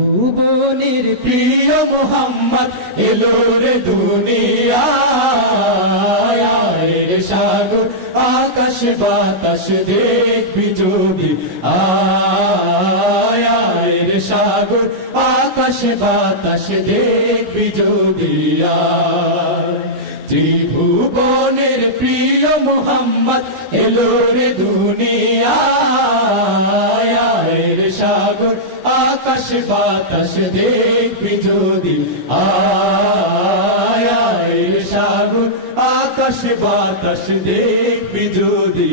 ত্রিভুবনের প্রিয় মোহাম্মদ এলো রে দুনিয়ায় আয়ের সাগর আকাশ বাতাস দেখবি যদি আয়ের সাগর আকাশ বাতাস দেখবি যদি ত্রিভুবনের প্রিয় মোহাম্মদ এলো রে দুনিয়ায় আয়ের সাগর আকাশ বাতাস দেখবি যদি আয়ের সাগর আকাশ বাতাস দেখবি যদি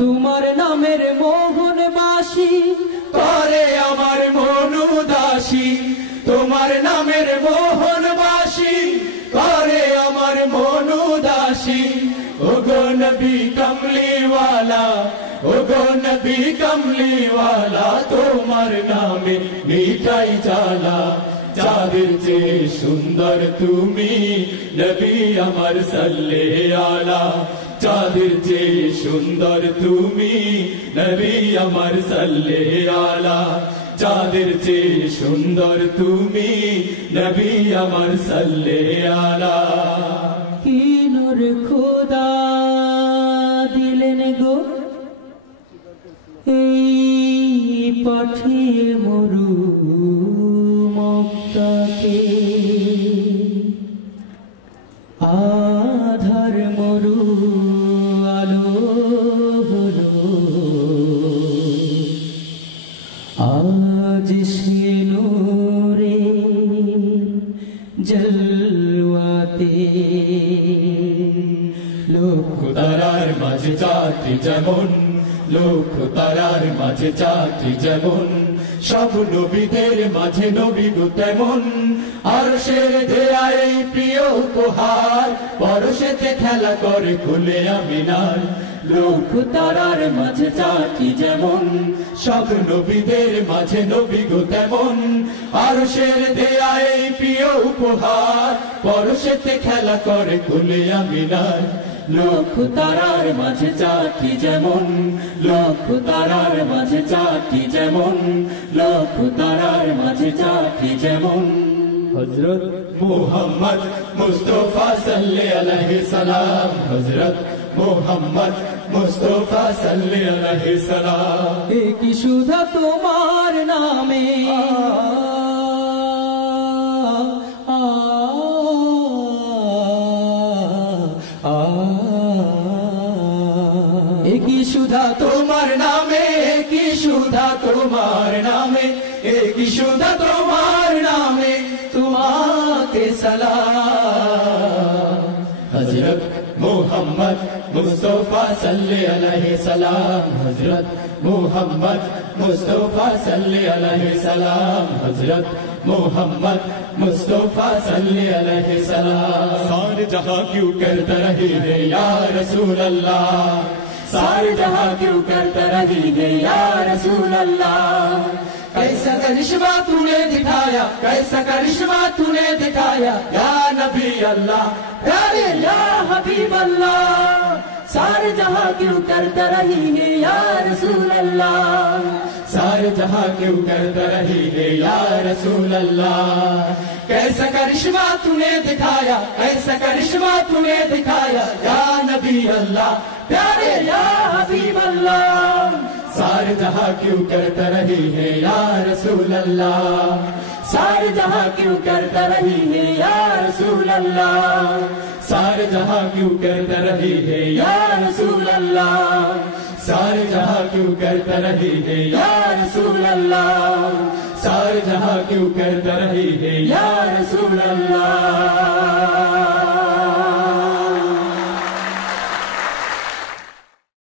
তোমার নামের মোহন বাসি করে আমার মন উদাসী তোমার নামের মোহন বাসি করে আমার মন উদাসী ওগো নবী কমলিওয়ালা ওগো নবী কমলিওয়ালা তোমার নামে মিটাই জ্বালা চাঁদের চেয়ে সুন্দর তুমি নবী আমার সাল্লে আলা চাঁদের চেয়ে সুন্দর তুমি নবী আমার সাল্লে আলা চাঁদের চেয়ে সুন্দর তুমি নবী আমার সাল্লে আলা কি নূর খোদা দিলেন গো এই পাঠিয়ে মরু মক্কাকে আধার মরু আলো হলো আজ সে নূরে জলওয়াতে লক্ষ তারার মাঝে চাঁদটি যেমন লক্ষ তারার মাঝে চাঁদটি যেমন সব নবীদের মাঝে নবী গো তেমন আরশের দেয়ায় প্রিয় উপহার পরশেতে খেলা করে খুলে আমিনার লক্ষ তারার মাঝে চাঁদটি যেমন সব নবীদের মাঝে নবী গো তেমন আরশের দেয়ায় প্রিয় উপহার পরশেতে খেলা করে খুলে আমিনার লক্ষ তারার মাঝে চাঁদটি যেমন লক্ষ তারার মাঝে চাঁদটি যেমন লক্ষ তারার মাঝে চাঁদটি যেমন হযরত মুহাম্মদ মুস্তাফা সাল্লাল্লাহু আলাইহি সাল্লাম হযরত মুহাম্মদ মুস্তাফা সাল্লাল্লাহু আলাইহি সাল্লাম কি সুধা তোমার নামে কি সুধা তোমার নামে কি সুধা তোমার নামে কি সুধা তোমার নামে তোমাকে সালাম হযরত মুহাম্মদ মুস্তাফা সাল্লাল্লাহু আলাইহি সাল্লাম হযরত মুহাম্মদ मुस्तफा सल्लल्लाहु अलैहि सलाम हजरत मोहम्मद मुस्तफा सल्लल्लाहु अलैहि सलाम सारे जहां क्यों करता रही है या रसूल अल्लाह सारे जहां क्यों करता रही है या रसूल अल्लाह कैसा करिश्मा तूने दिखाया कैसा करिश्मा तूने दिखाया या नबी अल्लाह प्यारे या हबीब अल्लाह सारे जहां क्यों करता रही है या रसूल अल्लाह सारे जहां क्यों करता रही है या रसूल अल्लाह कैसा करिश्मा तूने दिखाया कैसा करिश्मा तूने दिखाया या नबी अल्लाह प्यारे या हबीब अल्लाह सारे जहां क्यों करता रही है या रसूल अल्लाह सारे जहां क्यों करता रही है या रसूल अल्लाह सारे जहां क्यों करता रही है या रसूल अल्लाह सारे जहां क्यों करता रही है या रसूल अल्लाह सारे जहां क्यों करता रही है या रसूल अल्लाह